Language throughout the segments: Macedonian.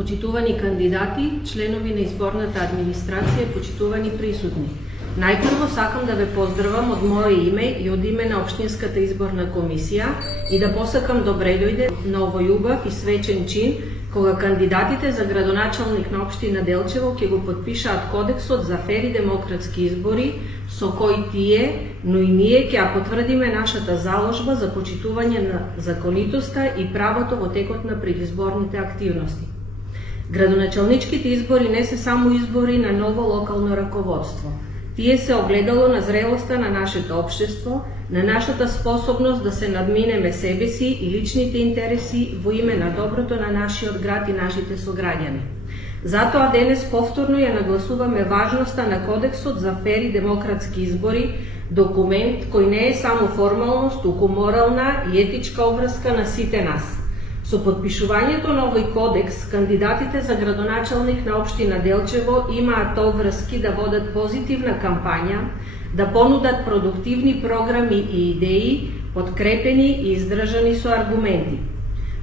Почитувани кандидати, членови на изборната администрација, почитувани присутни. Најпрво сакам да ве поздравам од мое име и од име на Општинската изборна комисија и да посакам добре дојде на овој убав и свечен чин кога кандидатите за градоначалник на Општина Делчево ќе го потпишаат Кодексот за фер и демократски избори, со кој тие, но и ние ќе ја потврдиме нашата заложба за почитување на законитоста и правото во текот на предизборните активности. Градоначалничките избори не се само избори на ново локално раководство. Тие се огледало на зрелоста на нашето општество, на нашата способност да се надминеме себе си и личните интереси во име на доброто на нашиот град и нашите сограѓани. Затоа денес повторно ја нагласуваме важноста на Кодексот за фер и демократски избори, документ кој не е само формалност, туку морална и етичка обврска на сите нас. Со подпишувањето на овој кодекс, кандидатите за градоначалник на Општина Делчево имаат обврски да водат позитивна кампања, да понудат продуктивни програми и идеи, подкрепени и издржани со аргументи.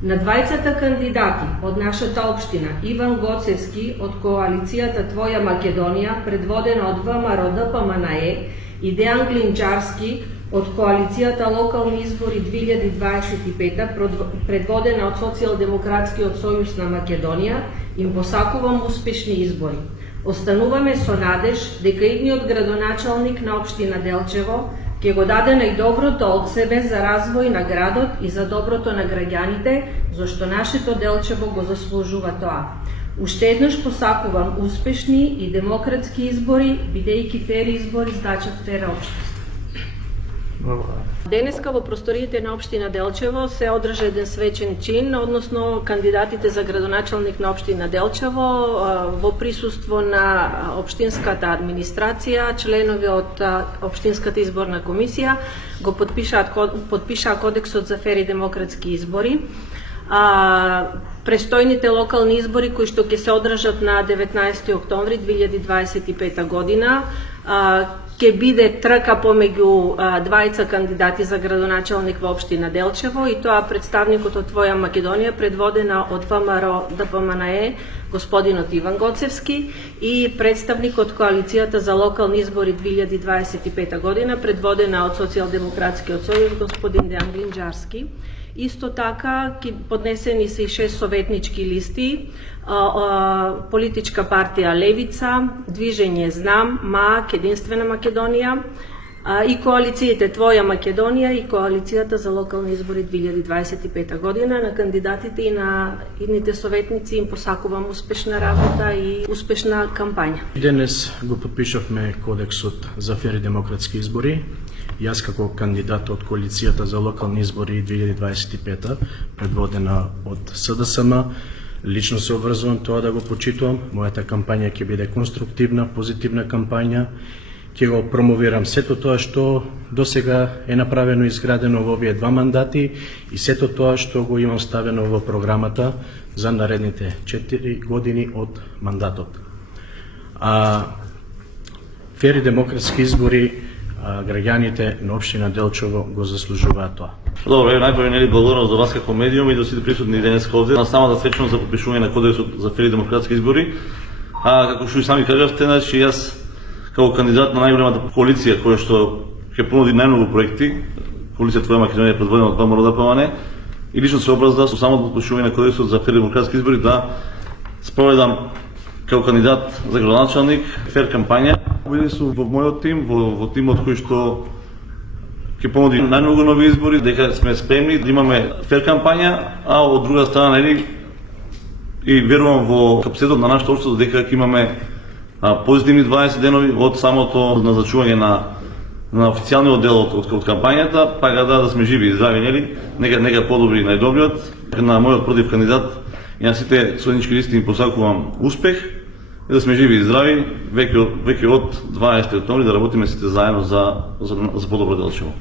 На двајцата кандидати од нашата општина, Иван Гоцевски од коалицијата Твоја Македонија, предводена од ВМРО ДПМНЕ, и Дејан Глинџарски од коалицијата Локални избори 2025, предводена од Социјалдемократскиот сојуз на Македонија, им посакувам успешни избори. Остануваме со надеж дека идниот градоначалник на Општина Делчево ќе го даде најдоброто од себе за развој на градот и за доброто на граѓаните, зашто нашето Делчево го заслужува тоа. Уште еднаш посакувам успешни и демократски избори, бидејќи фер избори значат фер општество. Денеска во просториите на Општина Делчево се одржа еден свечен чин, односно кандидатите за градоначалник на Општина Делчево во присуство на Општинската администрација, членови од Општинската изборна комисија го потпишаа Кодексот за фер и демократски избори. Престојните локални избори кои што ќе се одржат на 19 октомври 2025 година ќе биде трка помеѓу двајца кандидати за градоначалник во Општина Делчево, и тоа представникот од Твоја Македонија, предводена од ВМРО ДПМНЕ, господинот Иван Гоцевски, и представникот коалицијата за локални избори 2025 година, предводена од Социјалдемократскиот сојуз, господин Дејан Глинџарски. Исто така, поднесени се и 6 советнички листи, политичка партија Левица, Движење Знам, МААК, Единствена Македонија, и коалициите Твоја Македонија и коалицијата за локални избори 2025 година. На кандидатите и на идните советници им посакувам успешна работа и успешна кампања. Денес го подпишавме Кодексот за фер и демократски избори. Јас како кандидат од коалицијата за локални избори 2025, предводена од СДСМ, лично се обврзувам тоа да го почитувам. Мојата кампања ќе биде конструктивна, позитивна кампања. Ќе го промовирам сето тоа што досега е направено и изградено во овие 2 мандати и сето тоа што го имам ставено во програмата за наредните 4 години од мандатот. Фер и демократски избори, граѓаните на Општина Делчево го заслужуваат тоа. Добро, најпрво благодарност за вас како медиум и до сите присутни денес овде на самата свечност за подпишување на Кодексот за фер и демократски избори. Како што и сами кажавте, значи јас како кандидат на најголемата коалиција која што ќе понуди најмногу проекти, коалиција Твоја Македонија, предводена од ВМРО ДПМНЕ, и лично се образда со самото подпишување на Кодексот за фер и демократски избори да спроведам како кандидат за градоначалник фер кампања. Убеден сум во мојот тим, во тимот кој што ќе понуди најмногу нови избори, дека сме спремни да имаме фер кампања, а од друга страна и верувам во капацитетот на нашето општество дека ќе имаме позитивни 20 денови од самото назначување на официјалниот дел од кампањата, пака да сме живи и здрави, нека подобри најдобриот. На мојот против кандидат и на сите советнички листи им посакувам успех и да сме живи и здрави веќе од 20 октомври да работиме сите заедно за подобро Делчево.